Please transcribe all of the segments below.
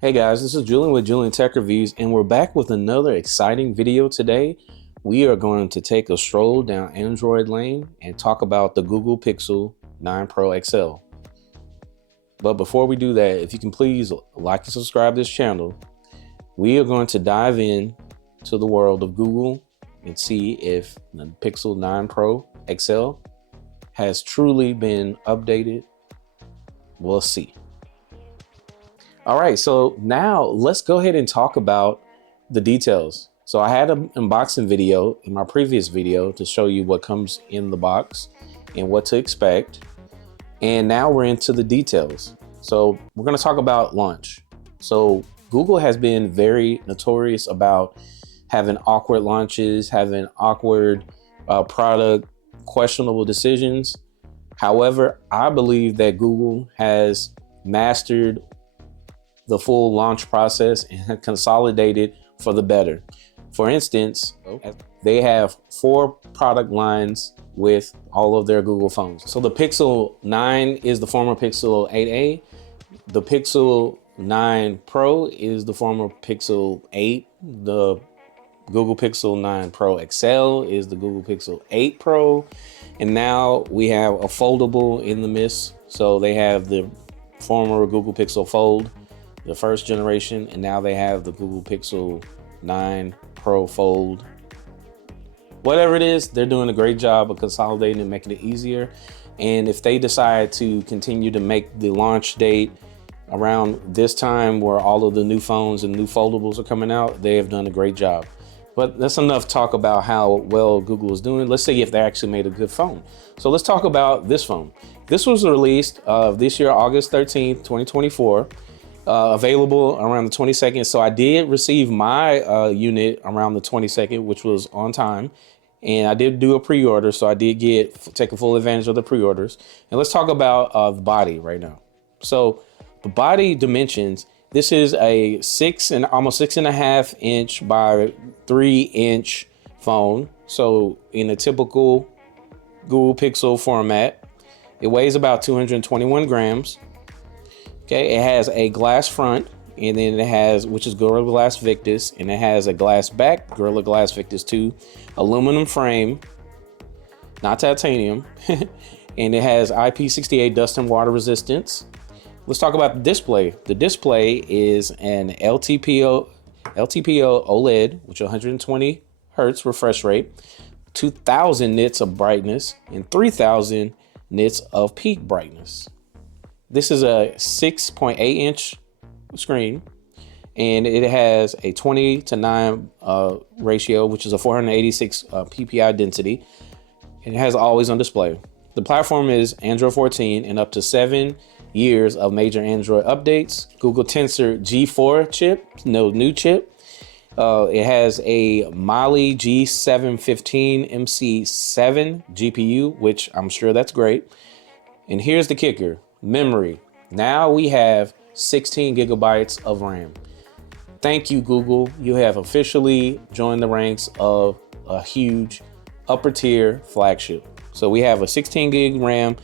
Hey guys, this is Julian with Juleon Tech Reviews, and we're back with another exciting video today. We are going to take a stroll down Android lane and talk about the Google Pixel 9 Pro XL. But before we do that, if you can please like and subscribe to this channel, we are going to dive in to the world of Google and see if the Pixel 9 Pro XL has truly been updated. We'll see. All right, so now let's go ahead and talk about the details. So I had an unboxing video in my previous video to show you what comes in the box and what to expect. And now we're into the details. So we're gonna talk about launch. So Google has been very notorious about having awkward launches, having awkward product, questionable decisions. However, I believe that Google has mastered the full launch process and consolidated for the better. For instance, they have 4 product lines with all of their Google phones. So the Pixel 9 is the former Pixel 8a. The Pixel 9 Pro is the former Pixel 8. The Google Pixel 9 Pro XL is the Google Pixel 8 Pro. And now we have a foldable in the midst. So they have the former Google Pixel Fold, the first generation, and now they have the Google Pixel 9 Pro Fold. Whatever it is, they're doing a great job of consolidating and making it easier. And if they decide to continue to make the launch date around this time where all of the new phones and new foldables are coming out, they have done a great job. But that's enough talk about how well Google is doing. Let's see if they actually made a good phone. So let's talk about this phone. This was released this year, August 13th, 2024. Available around the 22nd. So I did receive my unit around the 22nd, which was on time. And I did do a pre-order, so I did take a full advantage of the pre-orders. And let's talk about the body right now. So the body dimensions, this is a almost 6.5 inch by 3 inch phone. So in a typical Google Pixel format, it weighs about 221 grams. Okay, it has a glass front, and then it has, which is Gorilla Glass Victus, and it has a glass back, Gorilla Glass Victus 2, aluminum frame, not titanium, and it has IP68 dust and water resistance. Let's talk about the display. The display is an LTPO OLED, which is 120 hertz refresh rate, 2000 nits of brightness, and 3000 nits of peak brightness. This is a 6.8 inch screen, and it has a 20:9 ratio, which is a 486 ppi density, and it has always on display. The platform is Android 14 and up to 7 years of major Android updates. Google Tensor G4 chip, no new chip. It has a Mali G715 MC7 GPU, which I'm sure that's great. And here's the kicker. Memory. Now we have 16 gigabytes of RAM. Thank you, Google. You have officially joined the ranks of a huge upper tier flagship. So we have a 16 gig RAM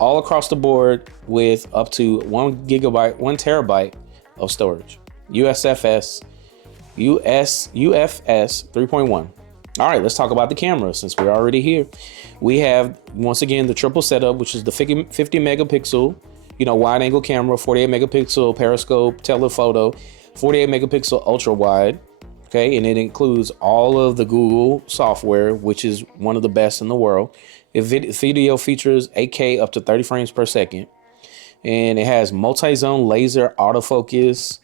all across the board with up to 1 terabyte of storage. UFS 3.1. All right, let's talk about the camera since we're already here. We have, once again, the triple setup, which is the 50 megapixel, wide angle camera, 48 megapixel periscope, telephoto, 48 megapixel ultra wide. Okay, and it includes all of the Google software, which is one of the best in the world. Video features 8K up to 30 frames per second. And it has multi-zone laser autofocus,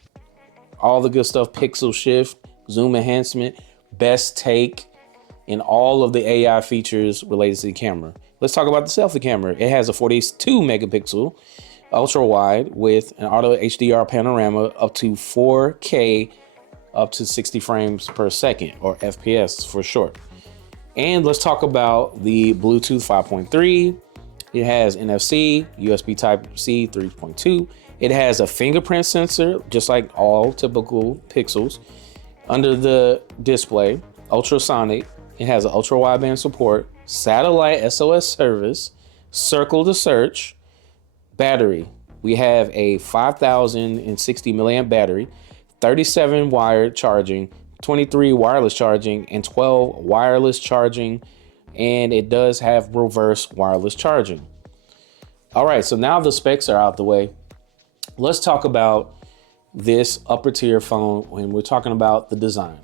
all the good stuff, pixel shift, zoom enhancement, best take, and all of the AI features related to the camera. Let's talk about the selfie camera. It has a 42 megapixel ultra wide with an auto HDR panorama up to 4K up to 60 frames per second, or FPS for short. And let's talk about the Bluetooth 5.3. It has NFC, USB Type-C 3.2. It has a fingerprint sensor, just like all typical Pixels. Under the display, ultrasonic. It has an ultra wideband support, satellite SOS service, circle to search, battery. We have a 5,060 milliamp battery, 37 wired charging, 23 wireless charging, and 12 wireless charging. And it does have reverse wireless charging. All right, so now the specs are out the way. Let's talk about this upper tier phone when we're talking about the design.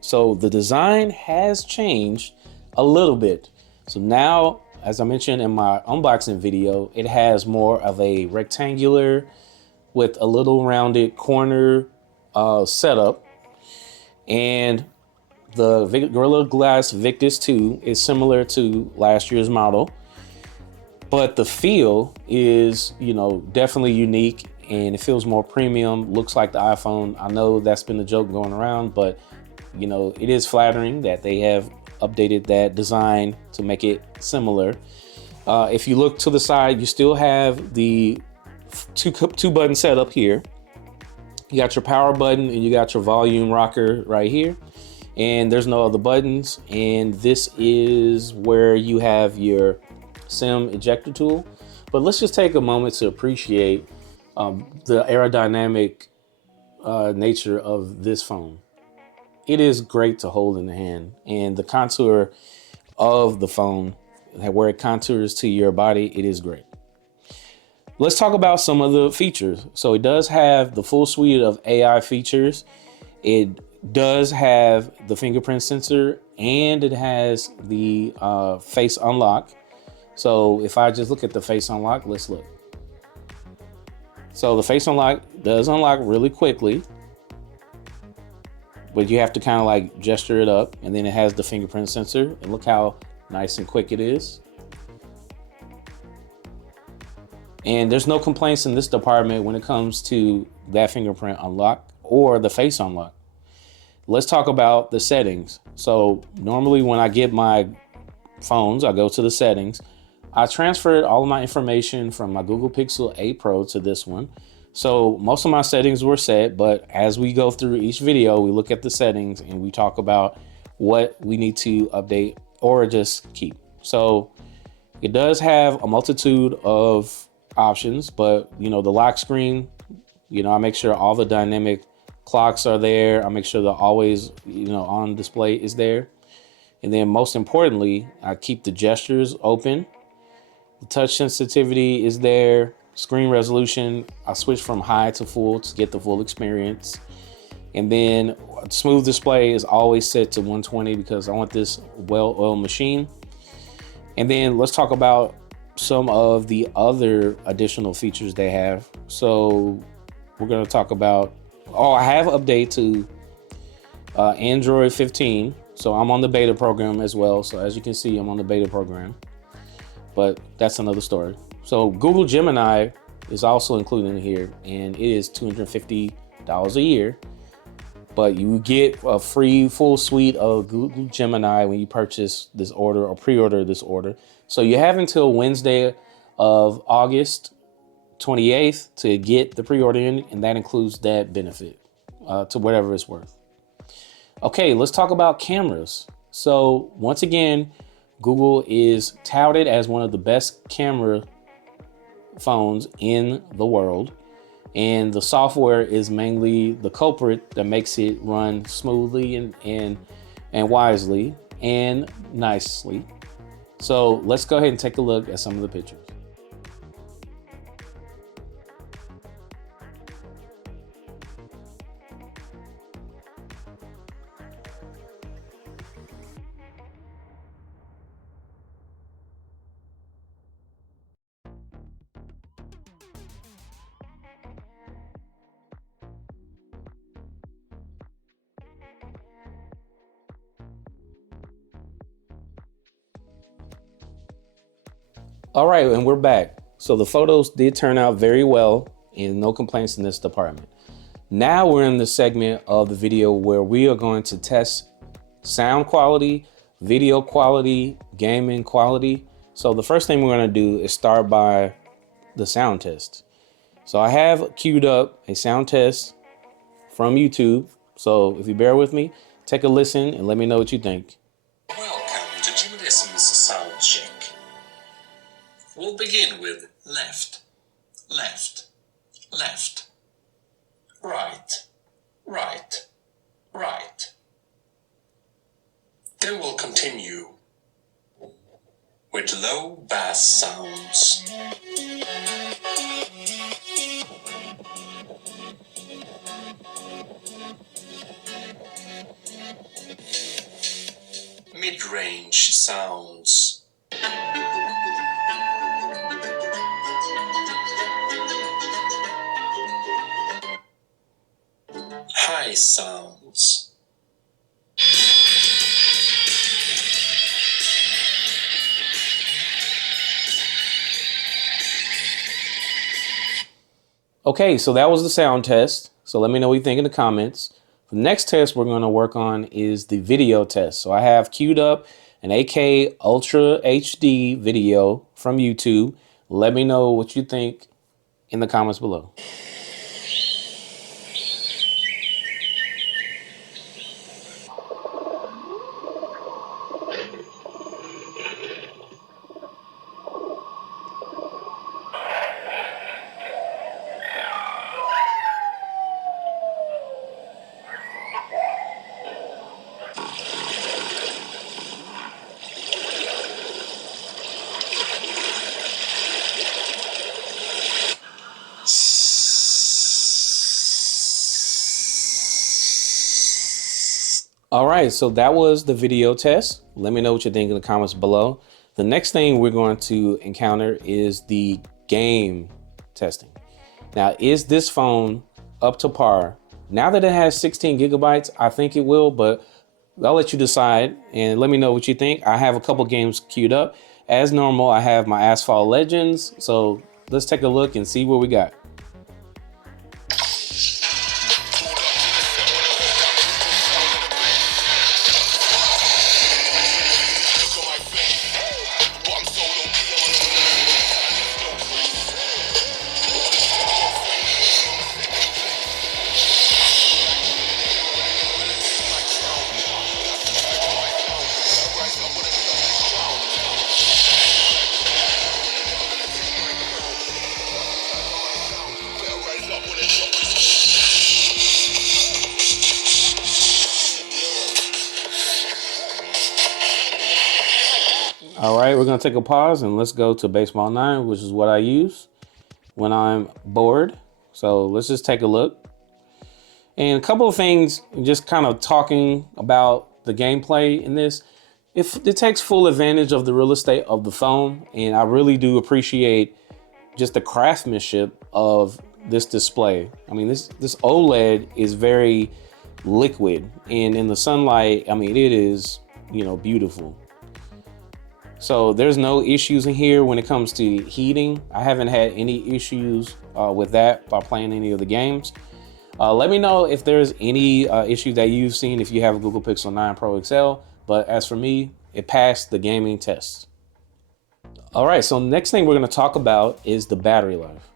So the design has changed a little bit. So now, as I mentioned in my unboxing video, it has more of a rectangular with a little rounded corner setup. And the Gorilla Glass Victus 2 is similar to last year's model, but the feel is, definitely unique, and it feels more premium, looks like the iPhone. I know that's been the joke going around, but it is flattering that they have updated that design to make it similar. If you look to the side, you still have the two button setup here. You got your power button and you got your volume rocker right here. And there's no other buttons. And this is where you have your SIM ejector tool. But let's just take a moment to appreciate the aerodynamic nature of this phone. It is great to hold in the hand, and the contour of the phone, where it contours to your body, it is great. Let's talk about some of the features. So it does have the full suite of AI features. It does have the fingerprint sensor, and it has the face unlock. So if I just look at the face unlock, let's look. So the face unlock does unlock really quickly, but you have to kind of like gesture it up, and then it has the fingerprint sensor, and look how nice and quick it is. And there's no complaints in this department when it comes to that fingerprint unlock or the face unlock. Let's talk about the settings. So normally when I get my phones, I go to the settings. I transferred all of my information from my Google Pixel 8 Pro to this one. So most of my settings were set, but as we go through each video, we look at the settings and we talk about what we need to update or just keep. So it does have a multitude of options, but the lock screen, I make sure all the dynamic clocks are there. I make sure the always, on display is there. And then most importantly, I keep the gestures open. The touch sensitivity is there. Screen resolution, I switch from high to full to get the full experience. And then smooth display is always set to 120 because I want this well-oiled machine. And then let's talk about some of the other additional features they have. So we're going to talk about, I have update to Android 15. So I'm on the beta program as well. So as you can see, I'm on the beta program, but that's another story. So Google Gemini is also included in here, and it is $250 a year, but you get a free full suite of Google Gemini when you purchase this order or pre-order this order. So you have until Wednesday of August 28th to get the pre-order in, and that includes that benefit to whatever it's worth. Okay, let's talk about cameras. So once again, Google is touted as one of the best camera phones in the world, and the software is mainly the culprit that makes it run smoothly and wisely and nicely. So let's go ahead and take a look at some of the pictures. All right, and we're back. So the photos did turn out very well, and no complaints in this department. Now we're in the segment of the video where we are going to test sound quality, video quality, gaming quality. So the first thing we're going to do is start by the sound test. So I have queued up a sound test from YouTube. So if you bear with me, take a listen and let me know what you think. Welcome to Juleon's sound check. We'll begin with left, left, left, right, right, right. Then we'll continue with low bass sounds. Mid-range sounds. High sounds. Okay, so that was the sound test. So let me know what you think in the comments. The next test we're going to work on is the video test. So I have queued up an 8K Ultra HD video from YouTube. Let me know what you think in the comments below. All right, so that was the video test. Let me know what you think in the comments below. The next thing we're going to encounter is the game testing. Now, is this phone up to par? Now that it has 16 gigabytes, I think it will, but I'll let you decide and let me know what you think. I have a couple games queued up. As normal, I have my Asphalt Legends. So let's take a look and see what we got. All right, we're gonna take a pause and let's go to Baseball 9, which is what I use when I'm bored. So let's just take a look. And a couple of things, just kind of talking about the gameplay in this. It takes full advantage of the real estate of the phone, and I really do appreciate just the craftsmanship of this display. I mean, this OLED is very liquid, and in the sunlight, I mean, it is, beautiful. So there's no issues in here when it comes to heating. I haven't had any issues with that by playing any of the games. Let me know if there's any issues that you've seen if you have a Google Pixel 9 Pro XL. But as for me, it passed the gaming test. All right, so next thing we're going to talk about is the battery life.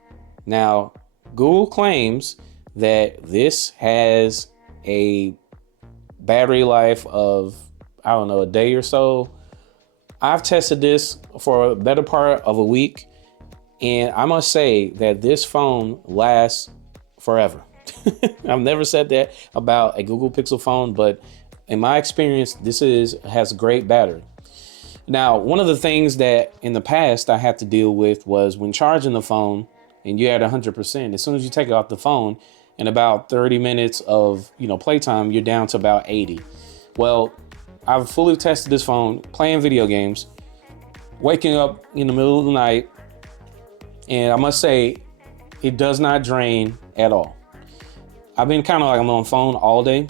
Now, Google claims that this has a battery life of, I don't know, a day or so. I've tested this for a better part of a week, and I must say that this phone lasts forever. I've never said that about a Google Pixel phone, but in my experience, this has great battery. Now, one of the things that in the past I had to deal with was when charging the phone and you're at 100%, as soon as you take it off the phone, in about 30 minutes of playtime, you're down to about 80. Well, I've fully tested this phone, playing video games, waking up in the middle of the night, and I must say, it does not drain at all. I've been kind of like I'm on phone all day.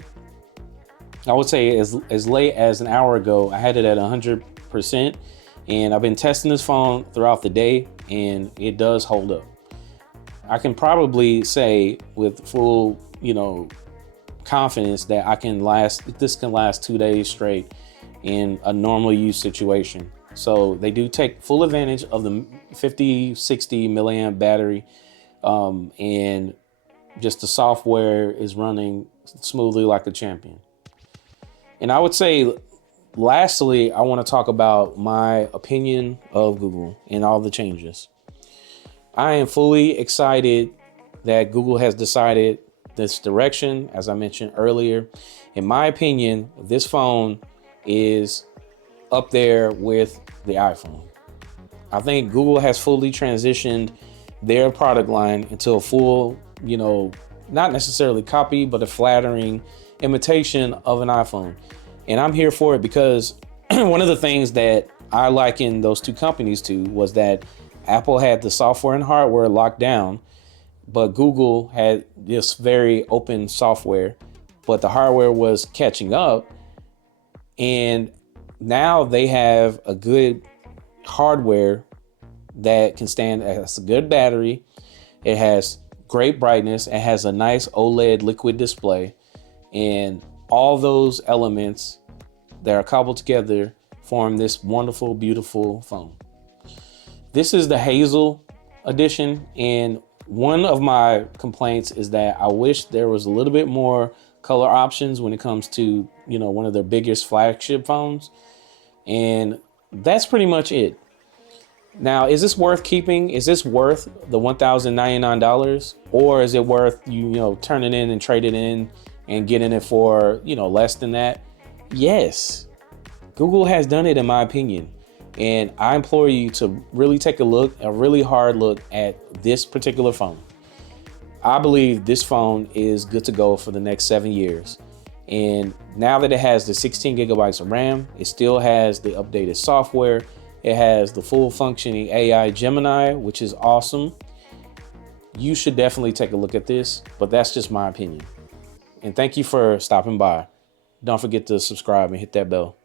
I would say as late as an hour ago, I had it at 100%, and I've been testing this phone throughout the day, and it does hold up. I can probably say with full, confidence that this can last 2 days straight in a normal use situation. So they do take full advantage of the 50-60 milliamp battery, and just the software is running smoothly like a champion. And I would say, lastly, I want to talk about my opinion of Google and all the changes. I am fully excited that Google has decided this direction. As I mentioned earlier, in my opinion, this phone is up there with the iPhone. I think Google has fully transitioned their product line into a full, not necessarily copy, but a flattering imitation of an iPhone. And I'm here for it because one of the things that I liken those two companies to was that Apple had the software and hardware locked down, but Google had this very open software, but the hardware was catching up. And now they have a good hardware that can stand as a good battery. It has great brightness. It has a nice OLED liquid display. And all those elements that are cobbled together form this wonderful, beautiful phone. This is the Hazel edition. And one of my complaints is that I wish there was a little bit more color options when it comes to, one of their biggest flagship phones. And that's pretty much it. Now, is this worth keeping? Is this worth the $1,099? Or is it worth you turning in and trading in and getting it for, less than that? Yes. Google has done it, in my opinion. And I implore you to really take a really hard look at this particular phone. I believe this phone is good to go for the next 7 years. And now that it has the 16 gigabytes of RAM, it still has the updated software. It has the full functioning AI Gemini, which is awesome. You should definitely take a look at this, but that's just my opinion. And thank you for stopping by. Don't forget to subscribe and hit that bell.